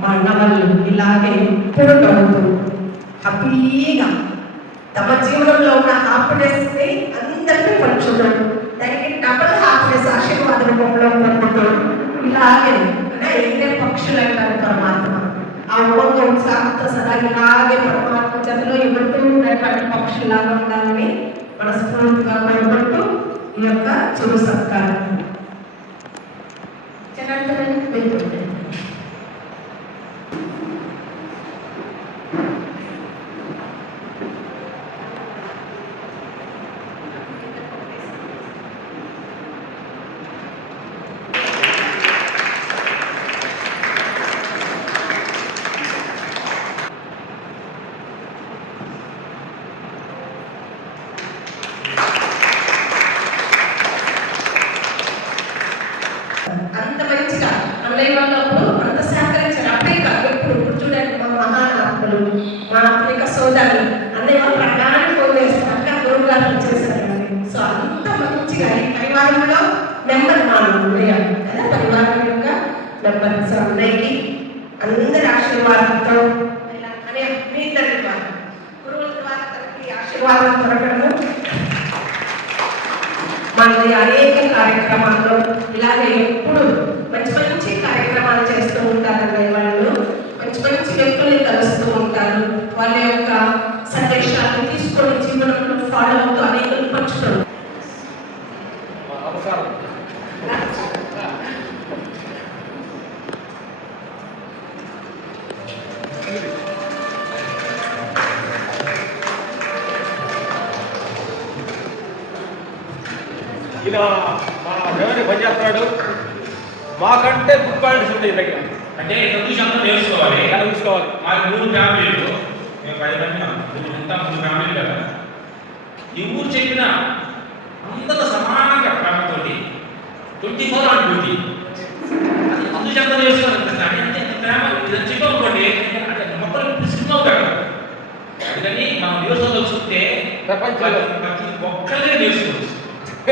మా అన్నవాళ్ళు ఇలాగే ఎప్పుడు నవ్వుతూ హ్యాపీగా తమ జీవనంలో ఉన్న హ్యాపీనెస్ని అందరికీ పంచున్నాడు దానికి డబుల్ హ్యాపీనెస్ ఆశీర్వాద రూపంలో పొందుతూ ఇలాగే అంటే ఎగిరే పక్షులు అంటారు పరమాత్మ. ఆ ఉమంగ ఉత్సాహంతో సదా ఇలాగే పరమాత్మ చేతిలో ఎగురుతూ ఉన్నటువంటి పక్షులాగా ఉండాలని మనస్ఫూర్తిగా కోరుకుంటూ ఈ యొక్క చురు సత్కారం. జనార్దన్ వెళ్తుండే నెంబర్ నాలుగు కదా. పరివారం యొక్క నెంబర్ సో అన్నయ్యకి అందరి ఆశీర్వాదంతో అనే మీ ఇద్దరి ద్వారా. గురువుల ద్వారా తనకి ఆశీర్వాదం దొరకడము మనది అనేక కార్యక్రమాల్లో ఈయన మా ఎవరి పని చేస్తున్నాడు మాకంటే గుడ్ పాయింట్స్ ఉంటాయి దగ్గర అంటే చదువుశాంతం నేర్చుకోవాలి ఎలా చూసుకోవాలి మా మూడు ఫ్యామిలీలు. మేము పది మంది ఎంత మూడు ఫ్యామిలీలు కదా. ఈ ఊరు చెప్పిన అందరూ సమానంగా ప్రేమతోటి ట్వంటీ ఫోర్ ఆన్ డ్యూటీ అది చదువుశాంతం నేర్చుకోవాలి అంటే ప్రేమ. ఇది చెప్పనుకోండి అంటే మొక్కలు సినిమా కదా అందుకని మనం యోసంలో చూస్తే ప్రపంచంలో. ప్రతి ఒక్కరే నేర్చుకోవచ్చు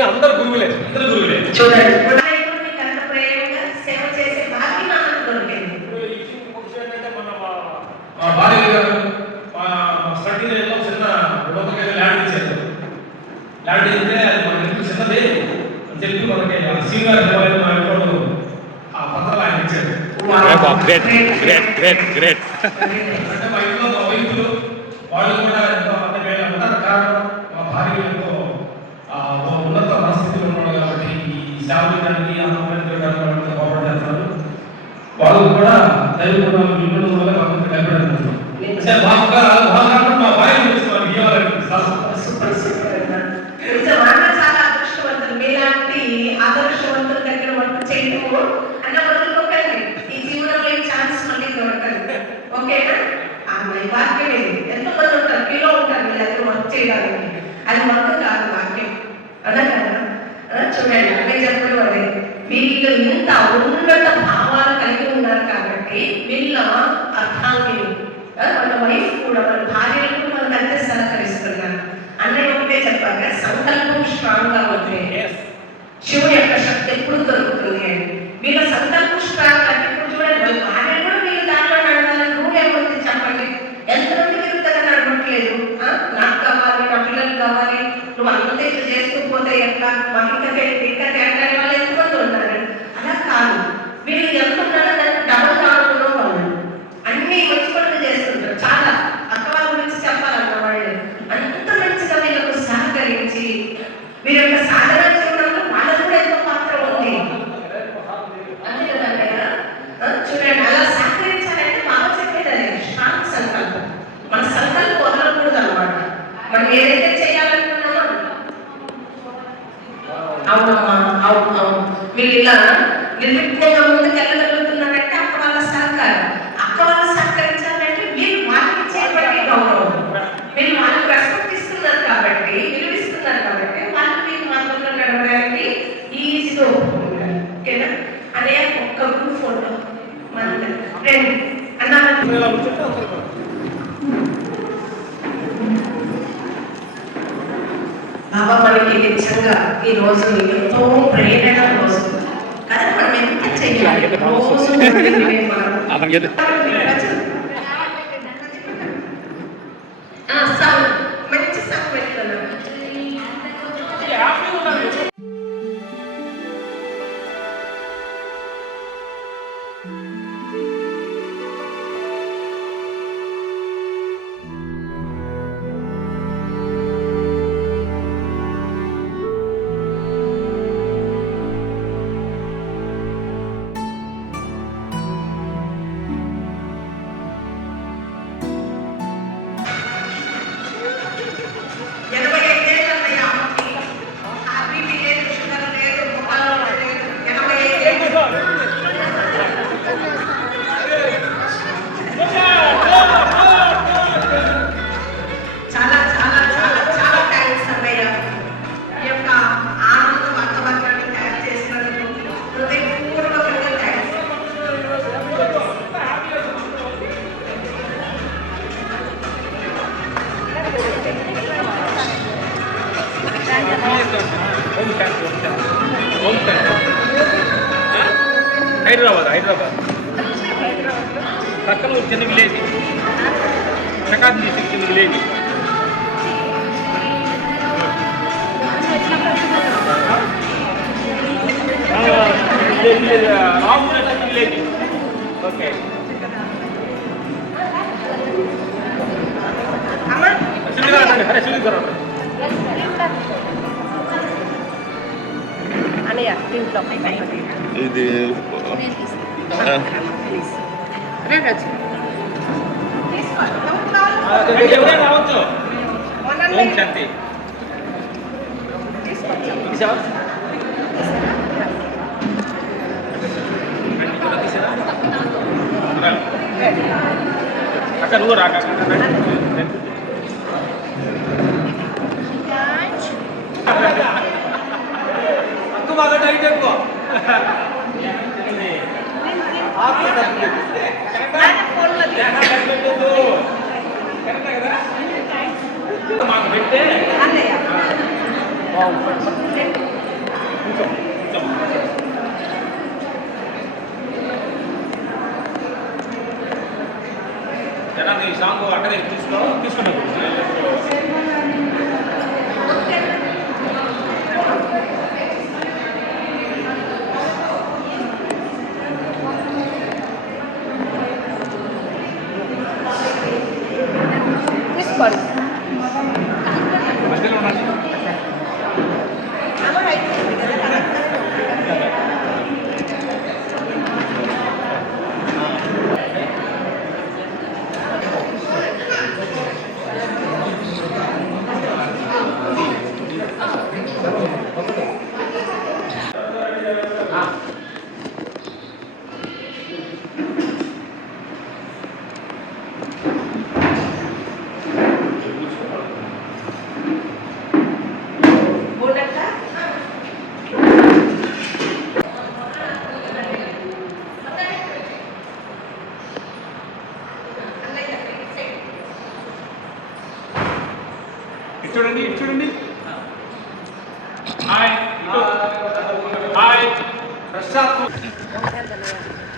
అందరు గురువులే అందరూ గురువులే. చూడండి. మా- భార్య గారు మా చిన్న లోపలికి ల్యాండ్ ఇచ్చారు. ల్యాండ్ ఇస్తే అది మన ఇంట్లో చిన్నది అని చెప్పి మనకి సీనియర్ లెవెల్ మా ఇంట్లో ఆ పత్రాలు ఆయన ఇచ్చారు. గ్రేట్ గ్రేట్ గ్రేట్ గ్రేట్ అంటే మా ఇంట్లో వాళ్ళు కూడా ఎంతో అందమైన ఉంటారు కారణం మా భార్య ఎంతో ఆ, ఒక ఉన్నత పరిస్థితిలో ఉన్నాడు కాబట్టి ఈ సేవ చేయడానికి అందమైన తిరగడానికి కోపం చేస్తారు వాళ్ళు కూడా దైవ వినడం వల్ల మాకు కనపడుతుంది అంటే మాకు మాకు మా భార్య చేస్తున్నారు ఇవ్వాలని సూపర్ సూపర్ నిజంగా చాలా అదృష్టవంతులు మీలాంటి ఆదర్శవంతుల దగ్గర వర్క్ చేయడము అన్న వదులుకోకండి ఈ జీవనంలో ఛాన్స్ మళ్ళీ దొరకదు. ఓకేనా? ఉంటారు మీలో ఉంటారు మీ దగ్గర వర్క్ చేయడానికి అది వర్క్ కాదు వాక్యం అన్నా కదా చూడండి అన్నయ్య చెప్పడం అదే వీళ్ళు ఇంత ఉన్నత అర్థాంగిలు ఆ, వాళ్ళ వైఫ్ కూడా వాళ్ళ భార్యలు కూడా మనకు అంతే సహకరిస్తున్నారు అన్నయ్య ఒకటే చెప్పాక సంకల్పం స్ట్రాంగ్గా ఉంటే శివుని యొక్క శక్తి ఎప్పుడు దొరుకుతుంది అని వీళ్ళ సంకల్పం స్ట్రాంగ్ అంటే ఇప్పుడు చూడండి వాళ్ళ భార్య కూడా వీళ్ళు దాంట్లో నడవాలని రూల్ ఏముంది చెప్పండి ఎంతమంది విరుద్ధంగా నడవట్లేదు ఆ? నాకు కావాలి నా పిల్లలు కావాలి నువ్వు అంత ఇట్లా చేస్తూ పోతే ఎట్లా మాకు ఇంకా చేయండి ఇంకా చేయండి అనే వాళ్ళు ఎంతమంది ఉన్నారు అలా కాదు వీళ్ళు ఎంత ఉన్నారో దానికి డబల్ కావాలన్న వాళ్ళు అన్ని మంచి పనులు చేస్తుంటారు చాలా అక్క వాళ్ళ గురించి చెప్పాలన్న వాళ్ళు అంత మంచిగా వీళ్ళకు సహకరించి వీరి యొక్క సాధన జీవనంలో వాళ్ళకు కూడా ఎంతో పాత్ర ఉంది అంతే కదా అన్నయ్య? ఆ, చూడండి అలా సహకరించాలంటే బాగా చెప్పేది అది స్ట్రాంగ్ సంకల్పం మన సంకల్పం వదలకూడదు అనమాట మనం ఏదైతే చేయాలనుకున్నామో అవునమ్మా అవును అవును. వీళ్ళు ఇలా నిర్విఘ్నంగా ముందుకు వెళ్ళగలుగుతున్నారంటే బాబా మనకి నిజంగా ఈ రోజు ఎంతో ప్రేరణ రోజు మన ఎంత సాంగ్ మంచి సాంగ్ పెట్టుకున్నాను ఎనభై home Shanti home Shanti home Hyderabad Hyderabad పక్కన ఒక చిన్న విలేజ్ ప్రకాశం డిస్ట్రిక్ట్ చిన్న విలేజ్ విలేజ్ ఓకే అమ్మ సునీల్ అరే అన్నయ్య దీంట్లో ఇది మీరు ఎవరైనా రావచ్చు మాకు పెట్టే అన్నయ్య ఈ సాంగ్ అక్కడే తీసుకో తీసుకున్నాను Gracias.